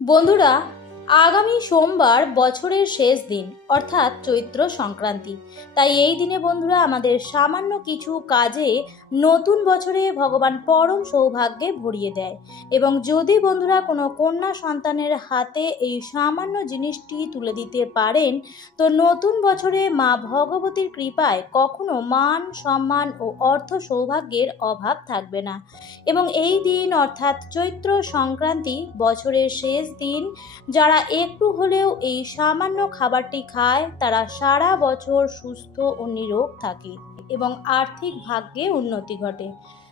বন্ধুরা, আগামী সোমবার বছরের শেষ দিন অর্থাৎ চৈত্র সংক্রান্তি। তাই এই দিনে বন্ধুরা আমাদের সামান্য কিছু কাজে নতুন বছরে ভগবান পরম সৌভাগ্যে ভরিয়ে দেয়। এবং যদি বন্ধুরা কোনো কন্যা সন্তানের হাতে এই সামান্য জিনিসটি তুলে দিতে পারেন, তো নতুন বছরে মা ভগবতীর কৃপায় কখনো মান সম্মান ও অর্থ সৌভাগ্যের অভাব থাকবে না। এবং এই দিন অর্থাৎ চৈত্র সংক্রান্তি বছরের শেষ দিন যারা একটু হলেও এই সামান্য খাবারটি খায় তারা সারা বছর সুস্থ ও নিরোগ থাকে এবং আর্থিক ভাগ্যে উন্নতি ঘটে।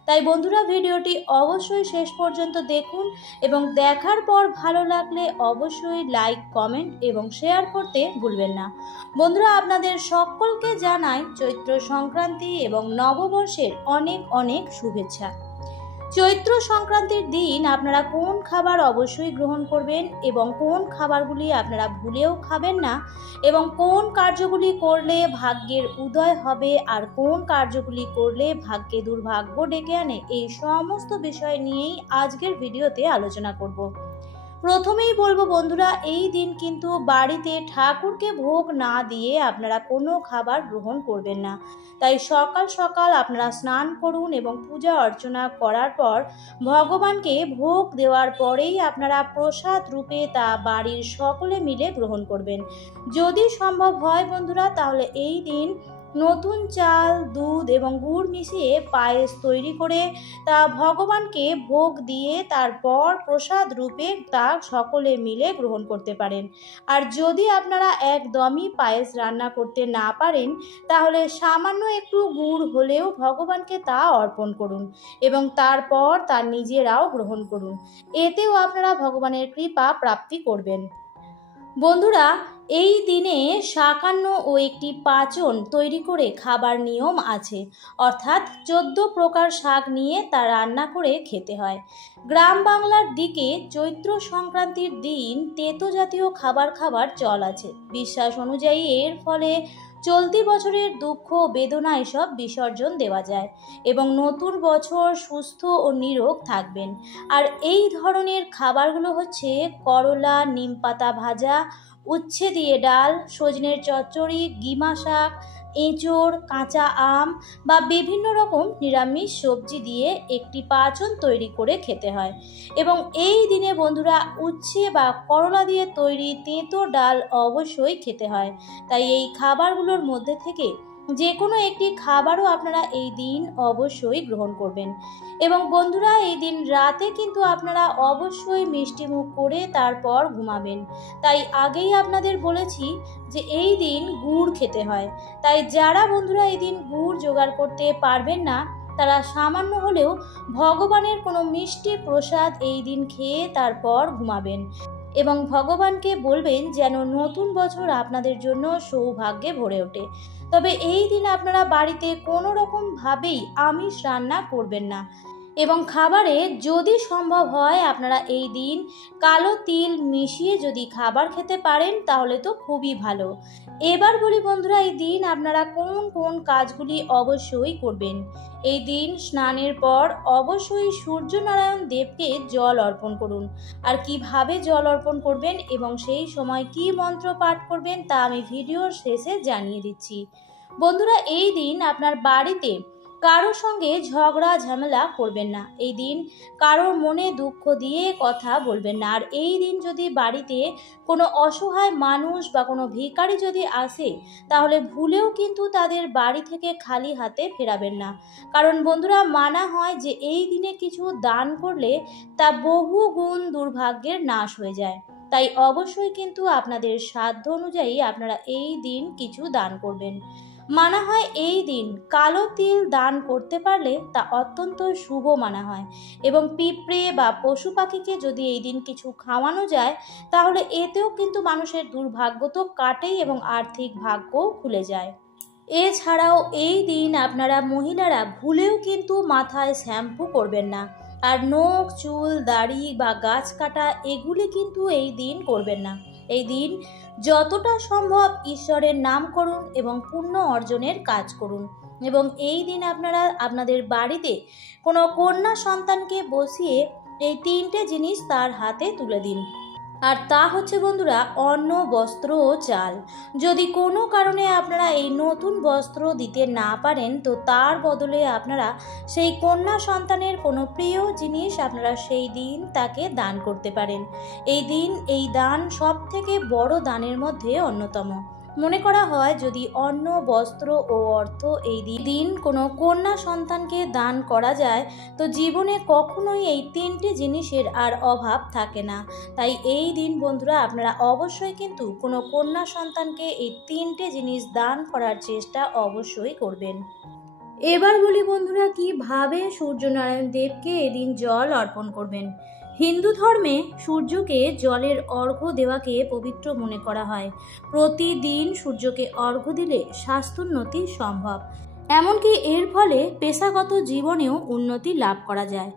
তাই বন্ধুরা, ভিডিওটি অবশ্যই শেষ পর্যন্ত দেখুন এবং দেখার পর ভালো লাগলে অবশ্যই লাইক, কমেন্ট এবং শেয়ার করতে ভুলবেন না। বন্ধুরা, আপনাদের সকলকে জানাই চৈত্র সংক্রান্তি এবং নববর্ষের অনেক অনেক শুভেচ্ছা। চৈত্র সংক্রান্তির দিন আপনারা কোন খাবার অবশ্যই গ্রহণ করবেন এবং কোন খাবারগুলি আপনারা ভুলেও খাবেন না, এবং কোন কার্যগুলি করলে ভাগ্যের উদয় হবে আর কোন কার্যগুলি করলে ভাগ্যে দুর্ভাগ্য ডেকে আনে, এই সমস্ত বিষয় নিয়েই আজকের ভিডিওতে আলোচনা করব। প্রথমেই বলবো বন্ধুরা, এই দিন কিন্তু বাড়িতে ঠাকুরকে ভোগ না দিয়ে আপনারা কোনো খাবার গ্রহণ করবেন না। তাই সকাল সকাল আপনারা স্নান করুন এবং পূজা অর্চনা করার পর ভগবানকে ভোগ দেওয়ার পরেই আপনারা প্রসাদ রূপে তা বাড়ির সকলে মিলে গ্রহণ করবেন। যদি সম্ভব হয় বন্ধুরা, তাহলে এই দিন নতুন চাল, দুধ এবং গুড় মিশিয়ে পায়েস তৈরি করে তা ভগবানকে ভোগ দিয়ে তারপর প্রসাদ রূপে তা সকলে মিলে গ্রহণ করতে পারেন। আর যদি আপনারা একদমই পায়েস রান্না করতে না পারেন, তাহলে সামান্য একটু গুড় হলেও ভগবানকে তা অর্পণ করুন এবং তারপর তা নিজেরাও গ্রহণ করুন। এতেও আপনারা ভগবানের কৃপা প্রাপ্তি করবেন। বন্ধুরা, এই দিনে শাকান্ন ও একটি পাচন তৈরি করে খাবার নিয়ম আছে, অর্থাৎ 14 প্রকার শাক নিয়ে তা রান্না করে খেতে হয়। গ্রাম বাংলার দিকে চৈত্র সংক্রান্তির দিন তেতো জাতীয় খাবার খাবার চল আছে। বিশ্বাস অনুযায়ী এর ফলে চলতি বছরের দুঃখ বেদনা এসব বিসর্জন দেওয়া যায় এবং নতুন বছর সুস্থ ও নিরোগ থাকবেন। আর এই ধরনের খাবারগুলো হচ্ছে করলা, নিম পাতা ভাজা, উচ্ছে দিয়ে ডাল, সজনের চচ্চড়ি, গিমা শাক, এঁচোড়, কাঁচা আম বা বিভিন্ন রকম নিরামিষ সবজি দিয়ে একটি পাচন তৈরি করে খেতে হয়। এবং এই দিনে বন্ধুরা উচ্ছে বা করলা দিয়ে তৈরি তেঁতো ডাল অবশ্যই খেতে হয়। তাই এই খাবারগুলোর মধ্যে থেকে যে কোনো একটি খাবারও আপনারা এই দিন অবশ্যই গ্রহণ করবেন। এবং বন্ধুরা, এই দিন রাতে কিন্তু আপনারা অবশ্যই মিষ্টি মুখ করে তারপর ঘুমাবেন। তাই আগেই আপনাদের বলেছি যে এই দিন গুড় খেতে হয়। তাই যারা বন্ধুরা এই দিন গুড় জোগাড় করতে পারবেন না, তারা সামান্য হলেও ভগবানের কোনো মিষ্টি প্রসাদ এই দিন খেয়ে তারপর ঘুমাবেন এবং ভগবানকে বলবেন যেন নতুন বছর আপনাদের জন্য সৌভাগ্যে ভরে ওঠে। তবে এই দিন আপনারা বাড়িতে কোনো রকম ভাবেই আমিষ রান্না করবেন না এবং খাবারে যদি সম্ভব হয় আপনারা এই দিন কালো তিল মিশিয়ে যদি খাবার খেতে পারেন তাহলে তো খুবই ভালো। এবার বলি বন্ধুরা, এই দিন আপনারা কোন কোন কাজগুলি অবশ্যই করবেন। এই দিন স্নানের পর অবশ্যই সূর্যনারায়ণ দেবকে জল অর্পণ করুন। আর কিভাবে জল অর্পণ করবেন এবং সেই সময় কি মন্ত্র পাঠ করবেন তা আমি ভিডিওর শেষে জানিয়ে দিচ্ছি। বন্ধুরা, এই দিন আপনার বাড়িতে কারোর সঙ্গে ঝগড়া ঝামেলা করবেন না। এই দিন কারোর মনে দুঃখ দিয়ে কথা বলবেন না। আর এই দিন যদি বাড়িতে কোনো অসহায় মানুষ বা কোনো ভিখারি যদি আসে, তাহলে ভুলেও কিন্তু তাদের বাড়ি থেকে খালি হাতে ফেরাবেন না। কারণ বন্ধুরা, মানা হয় যে এই দিনে কিছু দান করলে তা বহু গুণ দুর্ভাগ্যের নাশ হয়ে যায়। তাই অবশ্যই কিন্তু আপনাদের সাধ্য অনুযায়ী আপনারা এই দিন কিছু দান করবেন। মানা হয় এই দিন কালো তিল দান করতে পারলে তা অত্যন্ত শুভ মানা হয় এবং পিঁপড়ে বা পশু পাখিকে যদি এই দিন কিছু খাওয়ানো যায়, তাহলে এতেও কিন্তু মানুষের দুর্ভাগ্য তো কাটেই এবং আর্থিক ভাগ্যও খুলে যায়। এছাড়াও এই দিন আপনারা মহিলারা ভুলেও কিন্তু মাথায় শ্যাম্পু করবেন না। আর নখ, চুল, দাড়ি বা গাছ কাটা এগুলি কিন্তু এই দিন করবেন না। এই দিন যতটা সম্ভব ঈশ্বরের নাম করুন এবং পুণ্য অর্জনের কাজ করুন। এবং এই দিন আপনারা আপনাদের বাড়িতে কোনো কন্যা সন্তানকে বসিয়ে এই 3টে জিনিস তার হাতে তুলে দিন। আর তা হচ্ছে বন্ধুরা অন্ন, বস্ত্র ও চাল। যদি কোনো কারণে আপনারা এই নতুন বস্ত্র দিতে না পারেন, তো তার বদলে আপনারা সেই কন্যা সন্তানের কোনো প্রিয় জিনিস আপনারা সেই দিন তাকে দান করতে পারেন। এই দিন এই দান সব থেকে বড় দানের মধ্যে অন্যতম। মনে করা হয় যদি অন্ন, বস্ত্র ও অর্থ এই দিন কোনো কন্যা সন্তানকে দান করা যায়, তো জীবনে কখনোই এই তিনটি জিনিসের আর অভাব থাকে না। তাই এই দিন বন্ধুরা আপনারা অবশ্যই কিন্তু কোনো কন্যা সন্তানকে এই তিনটে জিনিস দান করার চেষ্টা অবশ্যই করবেন। এবার বলি বন্ধুরা কিভাবে সূর্যনারায়ণ দেবকে এদিন জল অর্পণ করবেন। হিন্দু ধর্মে সূর্যকে জলের অর্ঘ্য দেওয়াকে পবিত্র মনে করা হয়। প্রতিদিন সূর্যকে অর্ঘ্য দিলে স্বাস্থ্যোন্নতি সম্ভব, এমনকি এর ফলে পেশাগত জীবনেও উন্নতি লাভ করা যায়।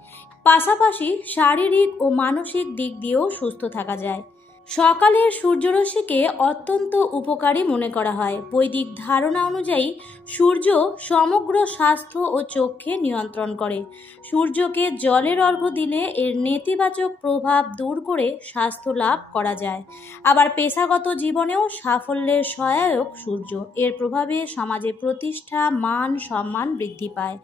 পাশাপাশি শারীরিক ও মানসিক দিক দিয়েও সুস্থ থাকা যায়। সকালের সূর্যরশ্মিকে অত্যন্ত উপকারী মনে করা হয়। বৈদিক ধারণা অনুযায়ী সূর্য সমগ্র স্বাস্থ্য ও চোখকে নিয়ন্ত্রণ করে। সূর্যকে জলের অর্ঘ্য দিলে এর নেতিবাচক প্রভাব দূর করে স্বাস্থ্য লাভ করা যায়। আবার পেশাগত জীবনেও সাফল্যের সহায়ক সূর্য। এর প্রভাবে সমাজে প্রতিষ্ঠা, মান, সম্মান বৃদ্ধি পায়।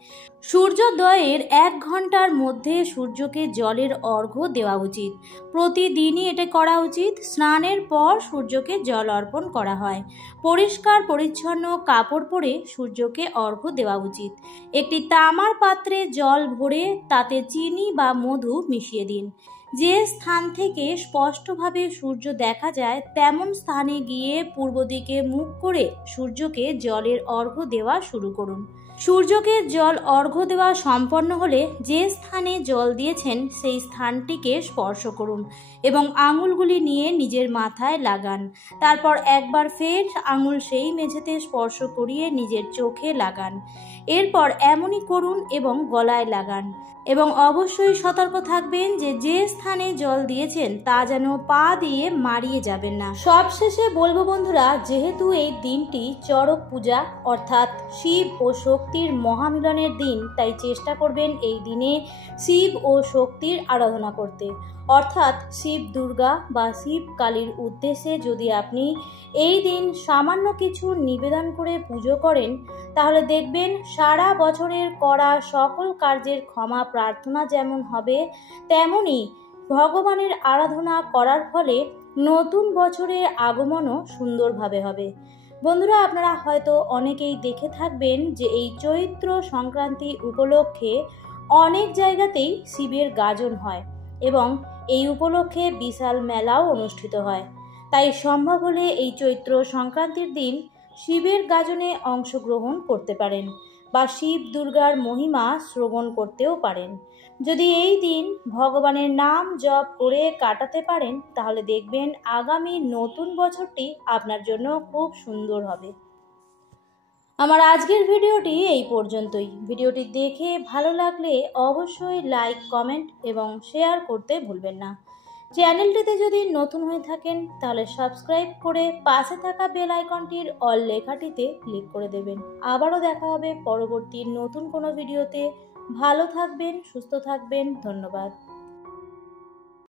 সূর্যোদয়ের 1 ঘন্টার মধ্যে সূর্যকে জলের অর্ঘ্য দেওয়া উচিত। প্রতিদিনই এটা করা উচিত। স্নানের পর সূর্যকে জল অর্পণ করা হয়। পরিষ্কার পরিচ্ছন্ন কাপড় পরে সূর্যকে অর্ঘ্য দেওয়া উচিত। একটি তামার পাত্রে জল ভরে তাতে চিনি বা মধু মিশিয়ে দিন। যে স্থান থেকে স্পষ্টভাবে সূর্য দেখা যায় তেমন স্থানে গিয়ে পূর্ব দিকে মুখ করে সূর্যকে জলের অর্ঘ্য দেওয়া শুরু করুন। সূর্যকে জল অর্ঘ্য দেওয়া সম্পন্ন হলে যে স্থানে জল দিয়েছেন সেই স্থানটিকে স্পর্শ করুন এবং আঙুলগুলি নিয়ে নিজের মাথায় লাগান। তারপর একবার ফের আঙুল সেই মেঝেতে স্পর্শ করিয়ে নিজের চোখে লাগান। এরপর এমনই করুন এবং গলায় লাগান। এবং অবশ্যই সতর্ক থাকবেন যে স্থানে জল দিয়েছেন তা যেন পা দিয়ে মারিয়ে যাবেন না। সবশেষে বলবো বন্ধুরা, যেহেতু এই দিনটি চড়ক পূজা অর্থাৎ শিব ও শক্তির মহামিলনের দিন, তাই চেষ্টা করবেন এই দিনে শিব ও শক্তির আরাধনা করতে। অর্থাৎ শিব দুর্গা বা শিব কালীর উদ্দেশ্যে যদি আপনি এই দিন সামান্য কিছু নিবেদন করে পুজো করেন, তাহলে দেখবেন সারা বছরের করা সকল কার্যের ক্ষমা প্রার্থনা যেমন হবে, তেমনি ভগবানের আরাধনা করার ফলে নতুন বছরের আগমনও সুন্দরভাবে হবে। বন্ধুরা, আপনারা হয়তো অনেকেই দেখে থাকবেন যে এই চৈত্র সংক্রান্তি উপলক্ষে অনেক জায়গাতেই শিবের গাজন হয় এবং এই উপলক্ষে বিশাল মেলাও অনুষ্ঠিত হয়। তাই সম্ভব হলে এই চৈত্র সংক্রান্তির দিন শিবের গাজনে অংশগ্রহণ করতে পারেন বা শিব দুর্গার মহিমা শ্রবণ করতেও পারেন। যদি এই দিন ভগবানের নাম জপ করে কাটাতে পারেন, তাহলে দেখবেন আগামী নতুন বছরটি আপনার জন্য খুব সুন্দর হবে। আমার আজকের ভিডিওটি এই পর্যন্তই। ভিডিওটি দেখে ভালো লাগলে অবশ্যই লাইক, কমেন্ট এবং শেয়ার করতে ভুলবেন না। চ্যানেলটিতে যদি নতুন হয়ে থাকেন তাহলে সাবস্ক্রাইব করে পাশে থাকা বেল আইকনটির অল লেখাটিতে ক্লিক করে দেবেন। আবারও দেখা হবে পরবর্তী নতুন কোনো ভিডিওতে। ভালো থাকবেন, সুস্থ থাকবেন। ধন্যবাদ।